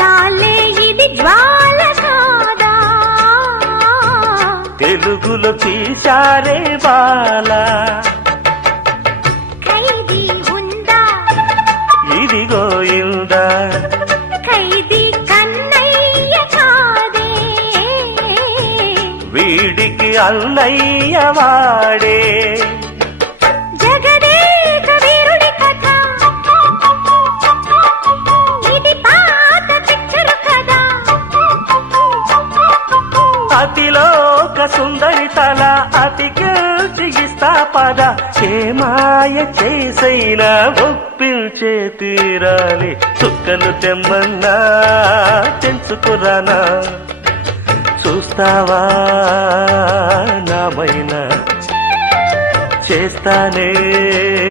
చాలే ఇది జ్వాల కాదా తెలుగులో చీసారే బాల. ఖైదీ ఉందా ఇది. గోయిందా ఖైదీ కన్నయ్య కాదే. వీడికి వాడే. అతిలోక సుందరి తల అతికిల్చిగిస్తా పద. క్షేమాయ మాయ చేసైనా ఒప్పించే తీరాలి. చుక్కలు తెమ్మన్నా తెంచుకురానా? చూస్తావా నామైనా చేస్తానే.